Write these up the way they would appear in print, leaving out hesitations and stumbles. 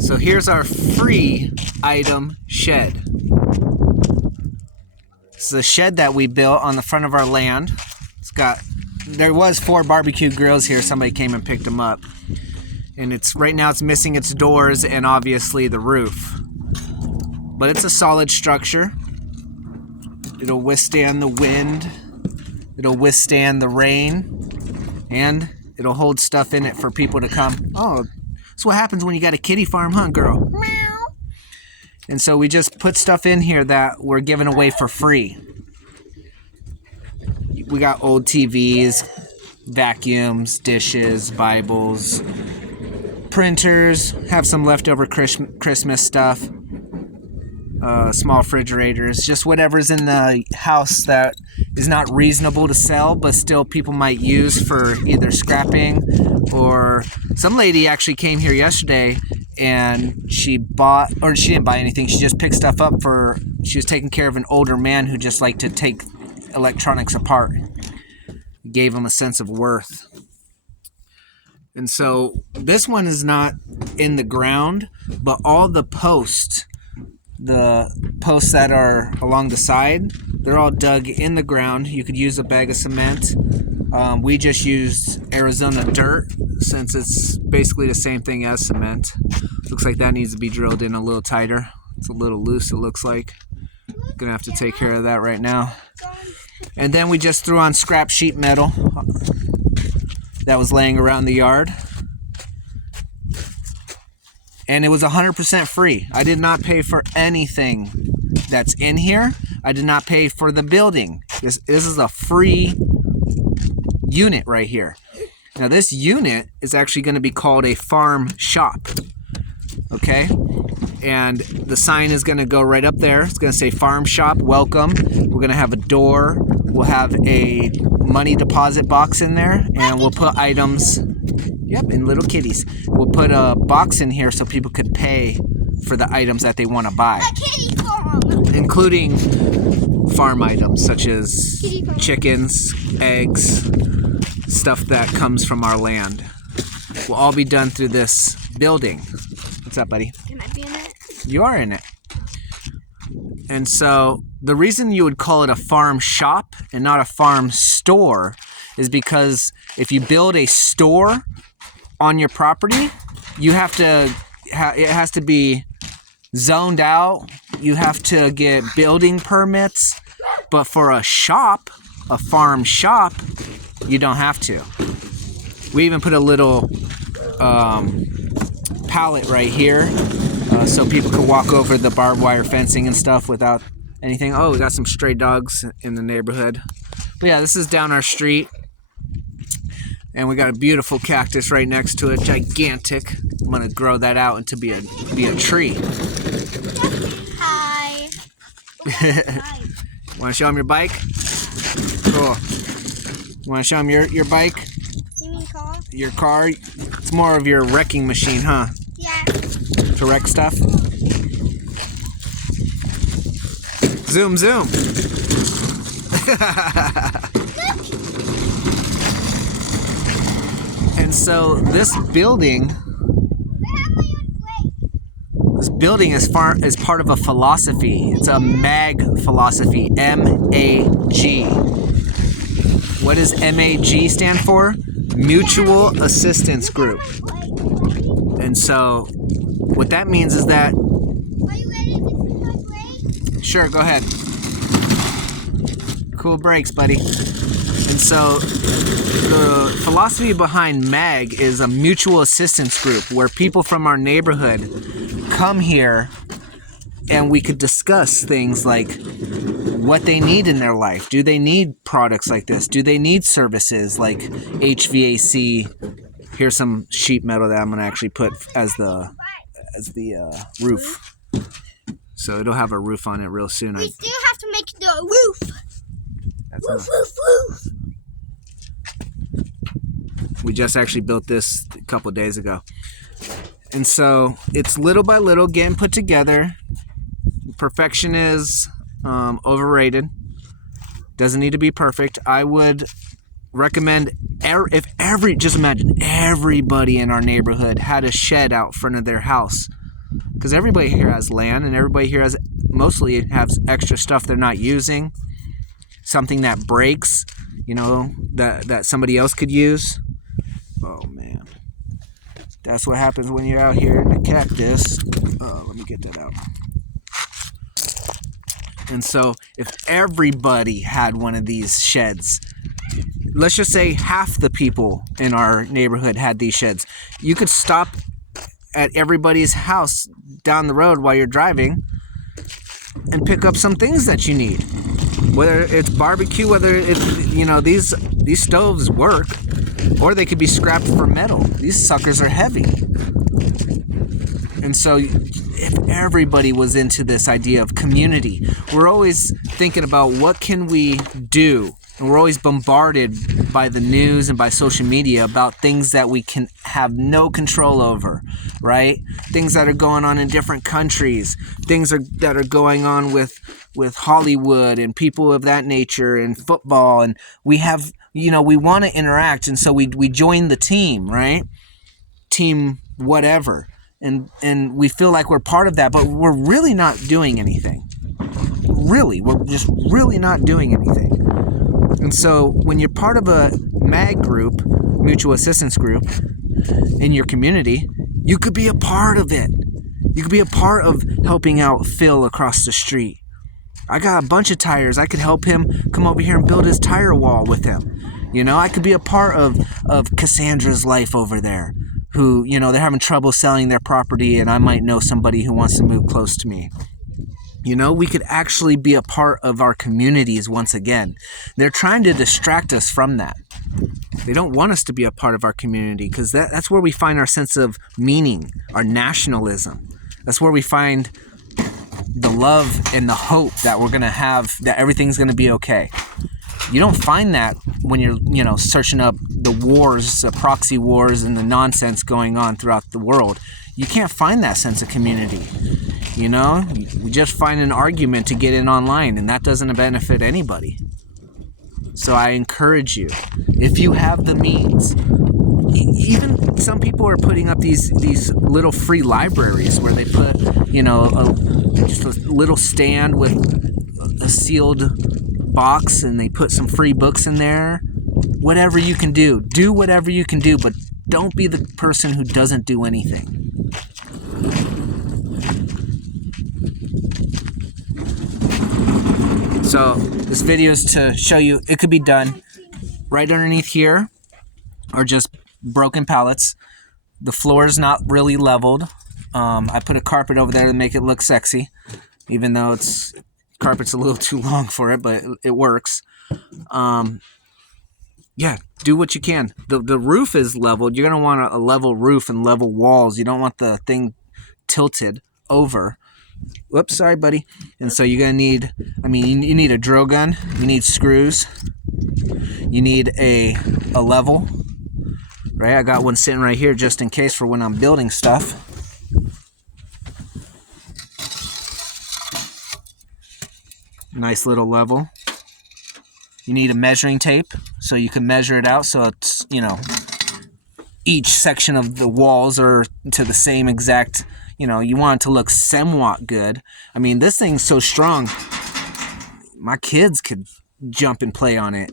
So here's our free item shed. It's a shed that we built on the front of our land. There was 4 barbecue grills here. Somebody came and picked them up. And right now it's missing its doors and obviously the roof. But it's a solid structure. It'll withstand the wind. It'll withstand the rain. And it'll hold stuff in it for people to come. Oh, that's what happens when you got a kitty farm, huh, girl? Meow. And so we just put stuff in here that we're giving away for free. We got old TVs, vacuums, dishes, Bibles, printers, have some leftover Christmas stuff, small refrigerators, just whatever's in the house that is not reasonable to sell, but still people might use for either scrapping or... Some lady actually came here yesterday and she didn't buy anything. She just picked stuff up she was taking care of an older man who just liked to take electronics apart. It gave him a sense of worth. And so this one is not in the ground, but all the posts that are along the side, they're all dug in the ground. You could use a bag of cement. We just used Arizona dirt since it's basically the same thing as cement. Looks like that needs to be drilled in a little tighter. It's a little loose, it looks like. Gonna have to take care of that right now. And then we just threw on scrap sheet metal that was laying around the yard. And it was 100% free. I did not pay for anything that's in here. I did not pay for the building. This is a free unit right here. Now this unit is actually going to be called a farm shop. Okay? And the sign is going to go right up there. It's going to say farm shop, welcome. We're going to have a door. We'll have a money deposit box in there. And we'll put items... Yep, and little kitties. We'll put a box in here so people could pay for the items that they want to buy. A kitty farm! Including farm items such as chickens, eggs, stuff that comes from our land. Will all be done through this building. What's up, buddy? Can I be in it? You are in it. And so the reason you would call it a farm shop and not a farm store is because if you build a store on your property, you have to it has to be zoned out. You have to get building permits. But for a shop, a farm shop, you don't have to. We even put a little pallet right here so people could walk over the barbed wire fencing and stuff without anything. Oh, we got some stray dogs in the neighborhood. But yeah, this is down our street. And we got a beautiful cactus right next to it, gigantic. I'm gonna grow that out into be a tree. Hi. Want to show him your bike? Cool. Want to show him your bike? You mean car? Your car? It's more of your wrecking machine, huh? Yeah. To wreck stuff? Zoom, zoom. And so this building is part of a philosophy. It's a MAG philosophy, M-A-G. What does MAG stand for? Mutual Assistance Group. And so what that means is that... Are you ready to see my brake? Sure, go ahead. Cool brakes, buddy. And so the philosophy behind MAG is a mutual assistance group where people from our neighborhood come here and we could discuss things like what they need in their life. Do they need products like this? Do they need services like HVAC? Here's some sheet metal that I'm going to actually put as the roof. So it'll have a roof on it real soon. We still have to make the roof. Roof. We just actually built this a couple days ago. And so it's little by little getting put together. Perfection is overrated. Doesn't need to be perfect. I would recommend just imagine everybody in our neighborhood had a shed out front of their house, because everybody here has land and everybody here mostly has extra stuff they're not using, something that breaks, that somebody else could use. Oh man, that's what happens when you're out here in the cactus. Let me get that out. And so if everybody had one of these sheds, let's just say half the people in our neighborhood had these sheds, you could stop at everybody's house down the road while you're driving and pick up some things that you need. Whether it's barbecue, whether it's, these stoves work, or they could be scrapped for metal. These suckers are heavy. And so if everybody was into this idea of community, we're always thinking about what can we do. And we're always bombarded by the news and by social media about things that we can have no control over, right? Things that are going on in different countries, things that are going on with Hollywood and people of that nature and football. And we have, we want to interact. And so we join the team, right? Team whatever. And we feel like we're part of that, but we're really not doing anything. We're just really not doing anything. And so when you're part of a MAG group, mutual assistance group, in your community, you could be a part of it. You could be a part of helping out Phil across the street. I got a bunch of tires. I could help him come over here and build his tire wall with him. I could be a part of Cassandra's life over there, who, they're having trouble selling their property, and I might know somebody who wants to move close to me. We could actually be a part of our communities once again. They're trying to distract us from that. They don't want us to be a part of our community, because that's where we find our sense of meaning, our nationalism. That's where we find the love and the hope that we're going to have, that everything's going to be okay. You don't find that when you're, searching up the wars, the proxy wars, and the nonsense going on throughout the world. You can't find that sense of community. We just find an argument to get in online, and that doesn't benefit anybody. So I encourage you, if you have the means, even some people are putting up these little free libraries where they put, just a little stand with a sealed box, and they put some free books in there. Whatever you can do whatever you can do, but don't be the person who doesn't do anything. So this video is to show you it could be done. Right underneath here are just broken pallets. The floor is not really leveled. I put a carpet over there to make it look sexy, even though carpet's a little too long for it, but it works. Do what you can. The roof is leveled. You're going to want a level roof and level walls. You don't want the thing tilted over. Whoops, sorry, buddy. And so you're going to need, you need a drill gun. You need screws. You need a level. Right? I got one sitting right here just in case for when I'm building stuff. Nice little level. You need a measuring tape so you can measure it out so it's, each section of the walls are to the same exact, you want it to look somewhat good. This thing's so strong, my kids could jump and play on it,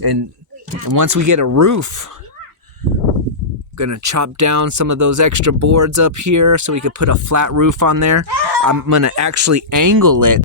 And once we get a roof, gonna chop down some of those extra boards up here so we could put a flat roof on there. I'm gonna actually angle it